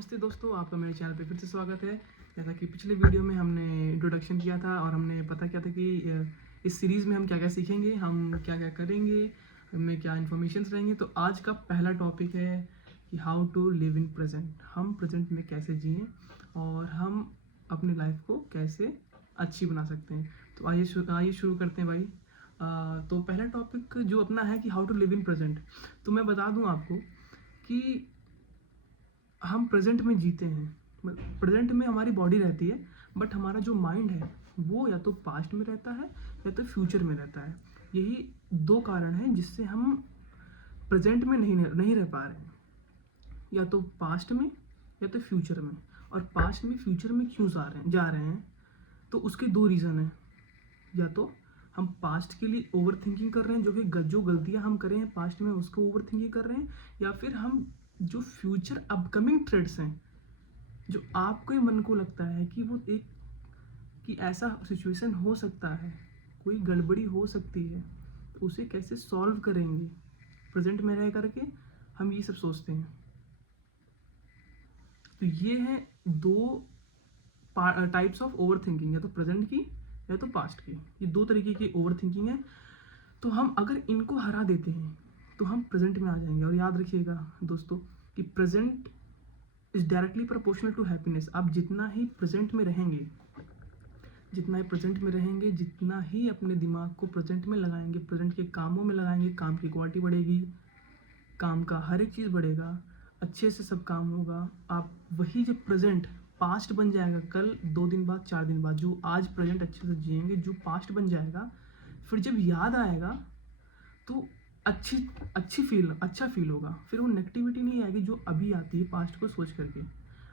नमस्ते दोस्तों, आपका मेरे चैनल पे फिर से स्वागत है। जैसा कि पिछले वीडियो में हमने इंट्रोडक्शन किया था और हमने पता किया था कि इस सीरीज़ में हम क्या क्या सीखेंगे, हम क्या क्या करेंगे, हमें क्या इन्फॉर्मेशंस रहेंगे। तो आज का पहला टॉपिक है कि how to live in present. हम प्रेजेंट में कैसे जिएं और हम अपनी लाइफ को कैसे अच्छी बना सकते हैं। तो आइए शुरू करते हैं भाई। तो पहला टॉपिक जो अपना है कि how to live in present. तो मैं बता दूं आपको कि हम प्रेजेंट में जीते हैं। प्रेजेंट में हमारी बॉडी रहती है, बट हमारा जो माइंड है वो या तो पास्ट में रहता है या तो फ्यूचर में रहता है। यही दो कारण हैं जिससे हम प्रेजेंट में नहीं रह पा रहे हैं, या तो पास्ट में या तो फ्यूचर में। और पास्ट में फ्यूचर में क्यों जा रहे हैं, तो उसके दो रीज़न हैं। या तो हम पास्ट के लिए ओवर थिंकिंग कर रहे हैं, जो गलतियां हम करें हैं पास्ट में उसको ओवर थिंकिंग कर रहे हैं, या फिर हम जो फ्यूचर अपकमिंग थ्रेड्स हैं, जो आपके मन को लगता है कि वो एक कि ऐसा सिचुएशन हो सकता है, कोई गड़बड़ी हो सकती है, तो उसे कैसे सॉल्व करेंगे प्रेजेंट में रह करके, हम ये सब सोचते हैं। तो ये हैं दो टाइप्स ऑफ ओवर थिंकिंग, या तो प्रेजेंट की या तो पास्ट की। ये दो तरीके की ओवर थिंकिंग है। तो हम अगर इनको हरा देते हैं तो हम प्रेजेंट में आ जाएंगे। और याद रखिएगा दोस्तों कि present is directly proportional to happiness. आप जितना ही प्रेजेंट में रहेंगे, जितना ही अपने दिमाग को प्रेजेंट में लगाएंगे, प्रेजेंट के कामों में लगाएंगे, काम की क्वालिटी बढ़ेगी, काम का हर एक चीज़ बढ़ेगा, अच्छे से सब काम होगा। आप वही जब प्रेजेंट पास्ट बन जाएगा, कल 2 दिन बाद 4 दिन बाद जो आज प्रेजेंट अच्छे से जिएंगे, जो पास्ट बन जाएगा, फिर जब याद आएगा तो अच्छा फील होगा। फिर वो नेगेटिविटी नहीं आएगी जो अभी आती है पास्ट को सोच करके।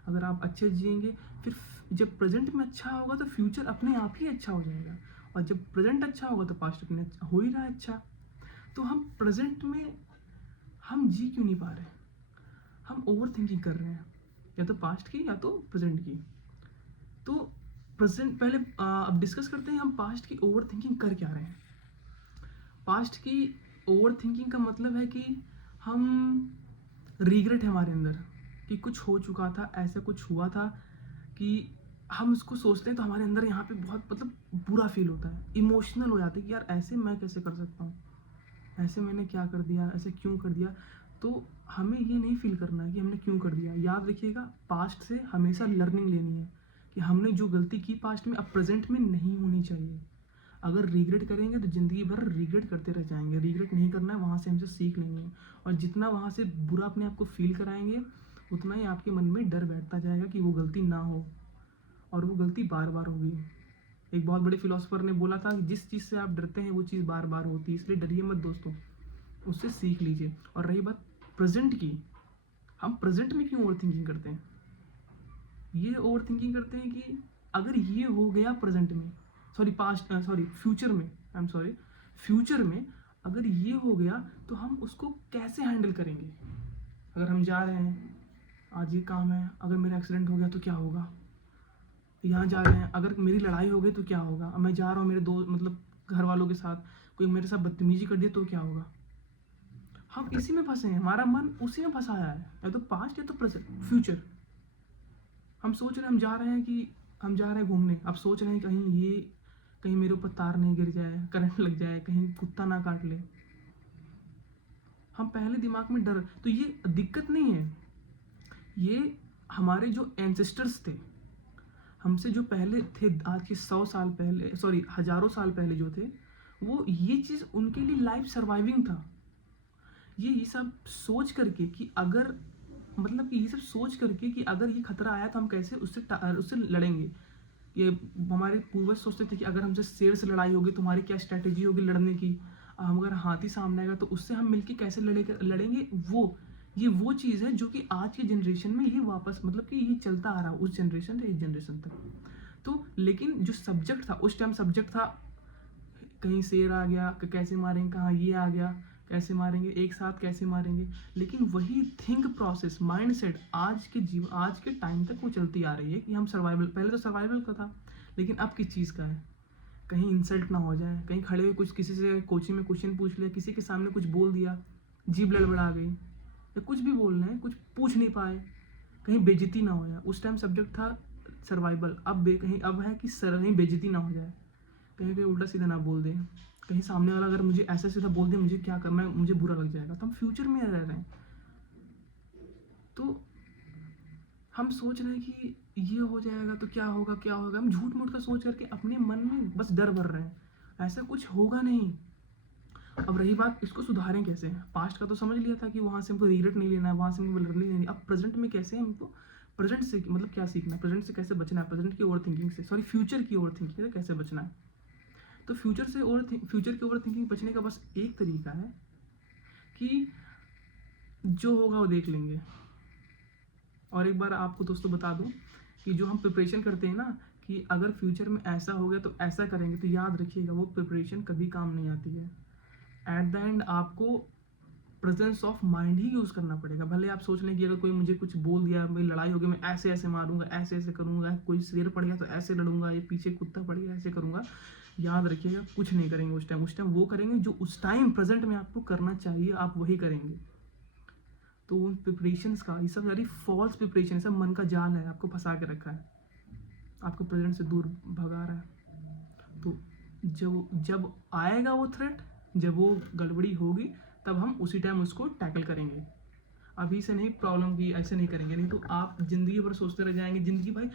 अगर आप अच्छे जिएंगे, फिर जब प्रेजेंट में अच्छा होगा तो फ्यूचर अपने आप ही अच्छा हो जाएगा। और जब प्रेजेंट अच्छा होगा तो पास्ट अपने हो ही रहा है अच्छा। तो हम प्रेजेंट में हम जी क्यों नहीं पा रहे? हम ओवर थिंकिंग कर रहे हैं, या तो पास्ट की या तो प्रेजेंट की। तो प्रेजेंट पहले अब डिस्कस करते हैं हम पास्ट की ओवर थिंकिंग कर क्या रहे हैं। पास्ट की ओवर थिंकिंग का मतलब है कि हम रिग्रेट है हमारे अंदर कि कुछ हो चुका था, ऐसा कुछ हुआ था कि हम उसको सोचते हैं तो हमारे अंदर यहाँ पे बहुत बुरा फील होता है, इमोशनल हो जाते हैं कि यार ऐसे मैं कैसे कर सकता हूँ, ऐसे मैंने क्या कर दिया, ऐसे क्यों कर दिया। तो हमें ये नहीं फील करना है कि हमने क्यों कर दिया। याद रखिएगा, पास्ट से हमेशा लर्निंग लेनी है कि हमने जो गलती की पास्ट में अब प्रेजेंट में नहीं होनी चाहिए। अगर रिग्रेट करेंगे तो ज़िंदगी भर रिग्रेट करते रह जाएंगे। रिग्रेट नहीं करना है, वहाँ से हमसे सीख लेंगे। और जितना वहाँ से बुरा अपने आप को फील कराएंगे, उतना ही आपके मन में डर बैठता जाएगा कि वो गलती ना हो, और वो गलती बार बार होगी। एक बहुत बड़े फिलोसोफर ने बोला था कि जिस चीज़ से आप डरते हैं वो चीज़ बार बार होती है, इसलिए डरिए मत दोस्तों, उससे सीख लीजिए। और रही बात प्रेजेंट की, हम प्रेजेंट में क्यों ओवर थिंकिंग करते हैं? ये ओवर थिंकिंग करते हैं कि अगर ये हो गया प्रेजेंट में, फ्यूचर में अगर ये हो गया तो हम उसको कैसे हैंडल करेंगे। अगर हम जा रहे हैं, आज ये काम है, अगर मेरा एक्सीडेंट हो गया तो क्या होगा। यहाँ जा रहे हैं, अगर मेरी लड़ाई हो गई तो क्या होगा। मैं जा रहा हूँ मेरे घर वालों के साथ, कोई मेरे साथ बदतमीजी कर दिया तो क्या होगा। हम इसी में फंसे हैं, हमारा मन उसी में फंसा है, या तो पास्ट या तो प्रेजेंट फ्यूचर। हम सोच रहे हैं, हम जा रहे हैं घूमने, अब सोच रहे हैं कहीं मेरे ऊपर तार नहीं गिर जाए, करंट लग जाए, कहीं कुत्ता ना काट ले। हम पहले दिमाग में डर, तो ये दिक्कत नहीं है। ये हमारे जो एंसेस्टर्स थे, हमसे जो पहले थे, आज के 100 साल पहले, हजारों साल पहले जो थे, वो ये चीज़ उनके लिए लाइफ सर्वाइविंग था। ये सब सोच करके कि अगर ये सब सोच करके कि अगर ये खतरा आया तो हम कैसे उससे लड़ेंगे। ये हमारे पूर्वज सोचते थे कि अगर हमसे शेर से लड़ाई होगी तो हमारी क्या स्ट्रैटेजी होगी लड़ने की। हम अगर हाथी सामने आएगा तो उससे हम मिलके कैसे लड़ेंगे। वो चीज़ है जो कि आज की जनरेशन में ये वापस कि ये चलता आ रहा है, उस जनरेशन से इस जनरेशन तक। तो लेकिन जो सब्जेक्ट था उस टाइम, सब्जेक्ट था कहीं शेर आ गया कैसे मारेंगे, कहाँ ये आ गया कैसे मारेंगे, एक साथ कैसे मारेंगे। लेकिन वही थिंक प्रोसेस, माइंडसेट आज के टाइम तक वो चलती आ रही है कि हम सर्वाइवल, पहले तो सर्वाइवल का था, लेकिन अब किस चीज़ का है। कहीं इंसल्ट ना हो जाए, कहीं खड़े हुए कुछ किसी से कोचिंग में क्वेश्चन पूछ लिया, किसी के सामने कुछ बोल दिया, जीभ लड़बड़ा गई, या कुछ भी बोल रहे हैं, कुछ पूछ नहीं पाए, कहीं बेइज्जती ना हो जाए। उस टाइम सब्जेक्ट था सर्वाइवल, कहीं अब है कि सर कहीं बेइज्जती ना हो जाए, कहीं कहीं उल्टा सीधा ना बोल दे, कहीं सामने वाला अगर मुझे ऐसा सीधा बोल दे मुझे क्या करना है, मुझे बुरा लग जाएगा। तो हम फ्यूचर में रह रहे हैं, तो हम सोच रहे हैं कि ये हो जाएगा तो क्या होगा क्या होगा, हम झूठ मूठ का सोच करके अपने मन में बस डर भर रहे हैं, ऐसा कुछ होगा नहीं। अब रही बात इसको सुधारें कैसे, पास्ट का तो समझ लिया था कि वहाँ से हमको रिग्रेट नहीं लेना है, वहाँ से हमको लर्निंग लेनी है। अब प्रेजेंट में कैसे हमको प्रेजेंट से मतलब क्या सीखना है, प्रेजेंट से कैसे बचना है, प्रेजेंट की ओवर थिंकिंग से, सॉरी फ्यूचर की ओवर थिंकिंग से कैसे बचना है। तो फ्यूचर की ओवर थिंकिंग बचने का बस एक तरीका है कि जो होगा वो देख लेंगे। और एक बार आपको दोस्तों बता दूं कि जो हम प्रिपरेशन करते हैं ना कि अगर फ्यूचर में ऐसा हो गया तो ऐसा करेंगे, तो याद रखिएगा वो प्रिपरेशन कभी काम नहीं आती है। एट द एंड आपको presence of mind he use करना पड़ेगा। भले आप सोच लें कि अगर कोई मुझे कुछ बोल दिया, मेरी लड़ाई हो गई, मैं ऐसे ऐसे मारूंगा, ऐसे ऐसे करूंगा, कोई शेर पड़ गया तो ऐसे लड़ूंगा, ये पीछे कुत्ता पड़ गया ऐसे करूंगा, याद रखिएगा कुछ नहीं करेंगे उस टाइम वो करेंगे जो उस टाइम प्रेजेंट में आपको करना चाहिए, आप वही करेंगे। तो उन प्रिपरेशंस का ये सब सारी फॉल्स प्रिपरेशन, सब मन का जाल है, आपको फंसा के रखा है, आपको प्रेजेंट से दूर भगा रहा है। तो जब आएगा वो थ्रेट, जब वो गड़बड़ी होगी, तब हम उसी टाइम उसको टैकल करेंगे। अभी से नहीं प्रॉब्लम की ऐसे नहीं करेंगे, नहीं तो आप ज़िंदगी भर सोचते रह जाएंगे। ज़िंदगी भाई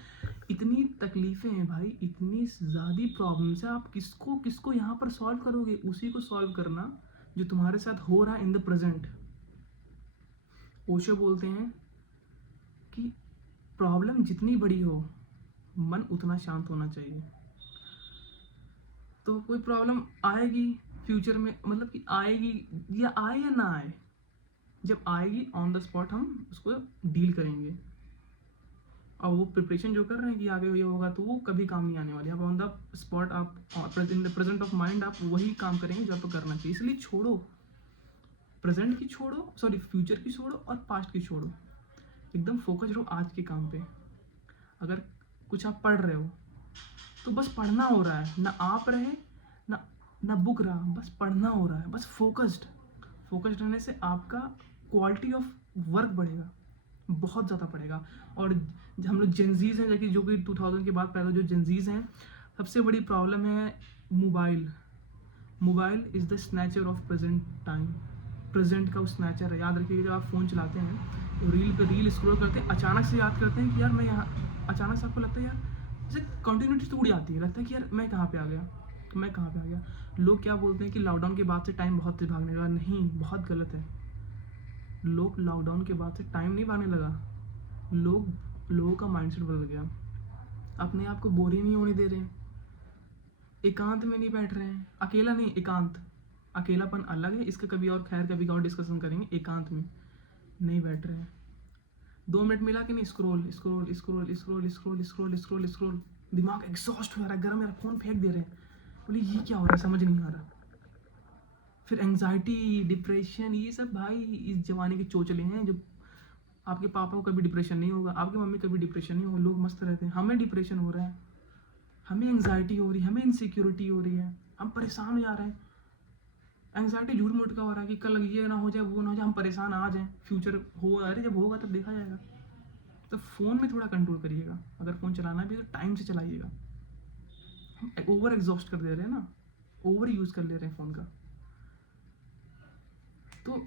इतनी तकलीफ़ें हैं भाई, इतनी ज़्यादा प्रॉब्लम्स है, आप किसको किसको यहाँ पर सॉल्व करोगे, उसी को सॉल्व करना जो तुम्हारे साथ हो रहा है इन द प्रेजेंट। ओशो बोलते हैं कि प्रॉब्लम जितनी बड़ी हो मन उतना शांत होना चाहिए। तो कोई प्रॉब्लम आएगी फ्यूचर में, मतलब कि आएगी या आए या ना आए, जब आएगी ऑन द स्पॉट हम उसको डील करेंगे। और वो प्रिपरेशन जो कर रहे हैं कि आगे ये होगा तो वो कभी काम नहीं आने वाली। आप ऑन द स्पॉट, आप in the present of mind आप वही काम करेंगे जो आपको करना चाहिए। इसलिए छोड़ो, प्रेजेंट की छोड़ो, सॉरी फ्यूचर की छोड़ो और पास्ट की छोड़ो, एकदम फोकस रहो आज के काम पे। अगर कुछ आप पढ़ रहे हो तो बस पढ़ना हो रहा है, ना आप रहे ना बुक रहा, बस पढ़ना हो रहा है, बस फोकस्ड रहने से आपका क्वालिटी ऑफ वर्क बढ़ेगा, बहुत ज़्यादा बढ़ेगा। और हम लोग जेंजीज हैं, जो कि 2000 के बाद पैदा जो जेंजीज हैं, सबसे बड़ी प्रॉब्लम है mobile is the snatcher of present time, present का वो स्नैचर है। याद रखिएगा, जब आप फ़ोन चलाते हैं तो रील स्क्रॉल करते हैं, अचानक से याद करते हैं कि यार मैं यहाँ, अचानक से आपको लगता है यार जैसे कंटिन्यूटी टूट जाती है, लगता है कि यार मैं कहाँ पे आ गया। लोग क्या बोलते हैं कि लॉकडाउन के बाद से टाइम बहुत तेज भागने लगा, नहीं, बहुत गलत है। लोग लॉकडाउन के बाद से टाइम नहीं भागने लगा, लोगों का माइंडसेट बदल गया, अपने आप को बोर ही नहीं होने दे रहे हैं, एकांत में नहीं बैठ रहे हैं, अकेला नहीं, एकांत, अकेलापन अलग है, इसका कभी और कभी और डिस्कशन करेंगे। एकांत में नहीं बैठ रहे हैं, 2 मिनट मिला कि नहीं, स्क्रोल, दिमाग एग्जॉस्ट हो रहा है, गर्म मेरा फ़ोन फेंक दे रहे हैं, बोले ये क्या हो रहा है, समझ नहीं आ रहा। फिर एंग्जाइटी, डिप्रेशन, ये सब भाई इस जमाने के चोचले हैं। जो आपके पापा को कभी डिप्रेशन नहीं होगा, आपके मम्मी कभी डिप्रेशन नहीं होगा, लोग मस्त रहते हैं। हमें डिप्रेशन हो रहा है, हमें एंग्जाइटी हो रही है, हमें इनसिक्योरिटी हो रही है, हम परेशान हो जा रहे हैं। एंग्जाइटी झूठ मूठ का हो रहा है कि कल ये ना हो जाए, वो ना हो जाए, हम परेशान आ जाएं, फ्यूचर हो, अरे जब होगा तब देखा जाएगा। तो फ़ोन में थोड़ा कंट्रोल करिएगा, अगर फ़ोन चलाना भी तो टाइम से चलाइएगा। हम ओवर एग्जॉस्ट कर दे रहे हैं ना, ओवर यूज़ कर ले रहे हैं फ़ोन का। तो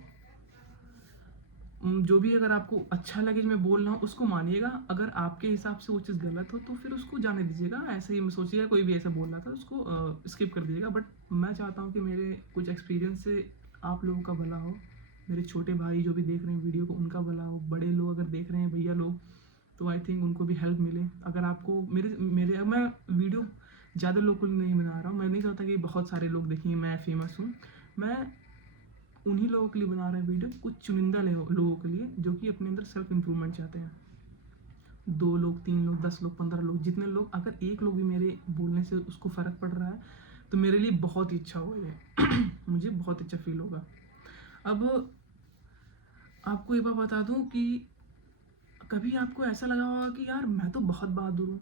जो भी अगर आपको अच्छा लगे जो मैं बोल रहा हूँ उसको मानिएगा, अगर आपके हिसाब से वो चीज़ गलत हो तो फिर उसको जाने दीजिएगा। ऐसे ही सोचिएगा कोई भी ऐसा बोल रहा था उसको स्किप कर दीजिएगा। बट मैं चाहता हूँ कि मेरे कुछ एक्सपीरियंस से आप लोगों का भला हो, मेरे छोटे भाई जो भी देख रहे हैं वीडियो को उनका भला हो, बड़े लोग अगर देख रहे हैं भैया लोग तो आई थिंक उनको भी हेल्प मिले। अगर आपको मेरे मैं वीडियो ज़्यादा लोग को नहीं बना रहा हूँ, मैं नहीं चाहता कि बहुत सारे लोग देखेंगे मैं फेमस हूँ, मैं उन्हीं लोगों के लिए बना रहे हैं वीडियो, कुछ चुनिंदा लोगों के लिए जो कि अपने अंदर सेल्फ इम्प्रूवमेंट चाहते हैं। 2 लोग, 3 लोग, 10 लोग, 15 लोग, जितने लोग, अगर एक लोग भी मेरे बोलने से उसको फ़र्क पड़ रहा है तो मेरे लिए बहुत ही अच्छा होगा ये मुझे बहुत अच्छा फील होगा। अब आपको एक बात बता दूं कि कभी आपको ऐसा लगा होगा कि यार मैं तो बहुत बहादुर हूँ,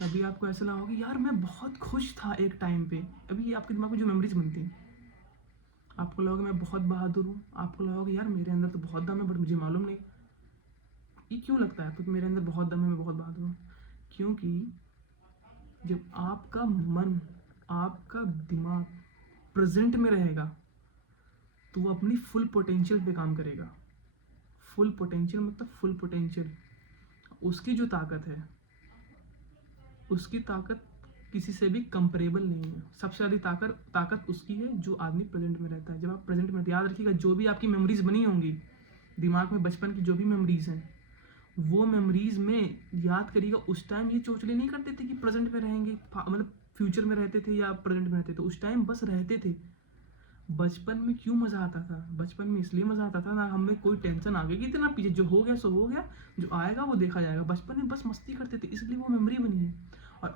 कभी आपको ऐसा लगा होगा कि यार मैं बहुत खुश था एक टाइम पे। अभी आपके दिमाग में जो मेमोरीज बनती हैं, आपको लगा मैं बहुत बहादुर हूँ, आपको लगा यार मेरे अंदर तो बहुत दम है बट मुझे मालूम नहीं। ये क्यों लगता है आपको कि मेरे अंदर बहुत दम है, मैं बहुत बहादुर हूँ? क्योंकि जब आपका मन, आपका दिमाग प्रेजेंट में रहेगा तो वो अपनी फुल पोटेंशियल पे काम करेगा। फुल पोटेंशियल मतलब फुल पोटेंशियल, उसकी जो ताकत है, उसकी ताकत किसी से भी कंपेरेबल नहीं है। सबसे ज़्यादा ताकत उसकी है जो आदमी प्रेजेंट में रहता है। जब आप प्रेजेंट में, याद रखिएगा, जो भी आपकी मेमोरीज बनी होंगी दिमाग में बचपन की, जो भी मेमोरीज हैं, वो मेमोरीज में याद करिएगा उस टाइम ये चोचले नहीं करते थे कि प्रेजेंट में रहेंगे, मतलब फ्यूचर में रहते थे या प्रेजेंट में रहते थे, उस टाइम बस रहते थे। बचपन में क्यों मज़ा आता था? बचपन में इसलिए मज़ा आता था ना, हमें कोई टेंशन आगे की थी ना पीछे, जो हो गया सो हो गया, जो आएगा वो देखा जाएगा। बचपन में बस मस्ती करते थे, इसलिए वो मेमोरी बनी है।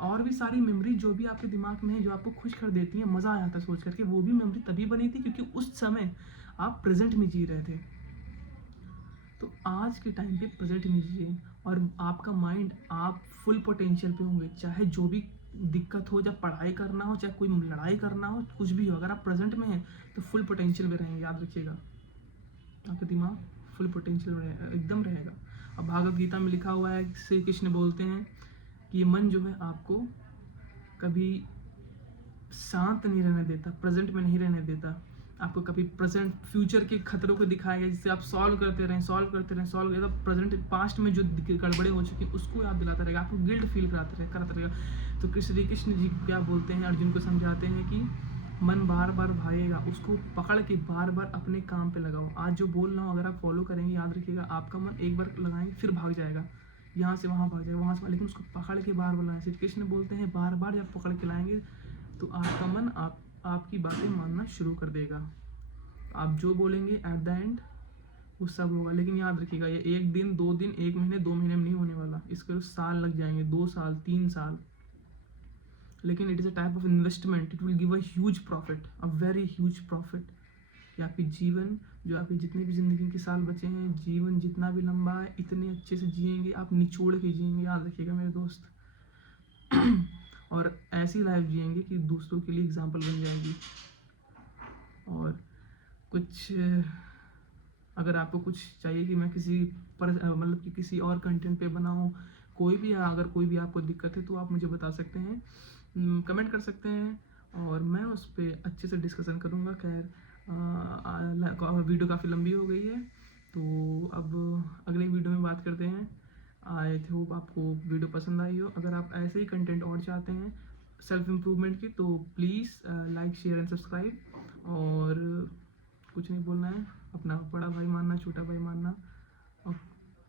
और भी सारी मेमोरी जो भी आपके दिमाग में है, जो आपको खुश कर देती है, मज़ा आ जाता है सोच करके, वो भी मेमोरी तभी बनी थी क्योंकि उस समय आप प्रेजेंट में जी रहे थे। तो आज के टाइम पे प्रेजेंट में जिए और आपका माइंड, आप फुल पोटेंशियल पे होंगे। चाहे जो भी दिक्कत हो, जब पढ़ाई करना हो, चाहे कोई लड़ाई करना हो, कुछ भी हो, अगर आप प्रेजेंट में हैं तो फुल पोटेंशियल में रहेंगे। याद रखिएगा, आपका दिमाग फुल पोटेंशियल में एकदम रहेगा। अब भागवत गीता में लिखा हुआ है, श्री कृष्ण बोलते हैं कि ये मन जो है आपको कभी शांत नहीं रहने देता, प्रेजेंट में नहीं रहने देता, आपको कभी प्रेजेंट फ्यूचर के खतरों को दिखाएगा, जिससे आप सॉल्व करते रहें, प्रेजेंट पास्ट में जो गड़बड़े हो चुकी उसको याद दिलाता रहेगा, आपको गिल्ट फील कराता रहेगा। तो श्री कृष्ण जी क्या बोलते हैं, अर्जुन को समझाते हैं कि मन बार बार भागेगा, उसको पकड़ के बार बार अपने काम पे लगाओ। आज जो बोल रहा हूँ अगर आप फॉलो करेंगे, याद रखिएगा, आपका मन एक बार लगाएंगे फिर भाग जाएगा, यहाँ से वहाँ भाग जाएगा, वहाँ से, लेकिन उसको पकड़ के बार बार लाएं। श्री कृष्ण बोलते हैं बार बार जब पकड़ के लाएंगे तो आपका मन आपकी बातें मानना शुरू कर देगा। आप जो बोलेंगे एट द एंड वो सब होगा। लेकिन याद रखिएगा, ये 1 दिन 2 दिन 1 महीने 2 महीने में नहीं होने वाला, इसके तो साल लग जाएंगे, 2 साल 3 साल। लेकिन it is a type of investment, it will give a huge profit, a very huge profit. कि आपकी जीवन, जो आपकी जितने भी ज़िंदगी के साल बचे हैं, जीवन जितना भी लंबा है, इतने अच्छे से जिएंगे आप, निचोड़ के जिएंगे, याद रखिएगा मेरे दोस्त। और ऐसी लाइफ जिएंगे कि दूसरों के लिए एग्जाम्पल बन जाएगी। और कुछ, अगर आपको कुछ चाहिए कि मैं किसी पर मतलब कि किसी और कंटेंट पे बनाऊँ, कोई भी, अगर कोई भी आपको दिक्कत है तो आप मुझे बता सकते हैं, कमेंट कर सकते हैं और मैं उस पर अच्छे से डिस्कशन करूँगा। खैर वीडियो काफ़ी लंबी हो गई है, तो अब अगले वीडियो में बात करते हैं। आई होप आपको वीडियो पसंद आई हो। अगर आप ऐसे ही कंटेंट और चाहते हैं सेल्फ इम्प्रूवमेंट की, तो please like share and subscribe. और कुछ नहीं बोलना है, अपना बड़ा भाई मानना, छोटा भाई मानना, और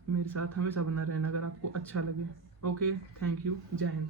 मेरे साथ हमेशा बना रहना अगर आपको अच्छा लगे। ओके, थैंक यू, जय हिंद।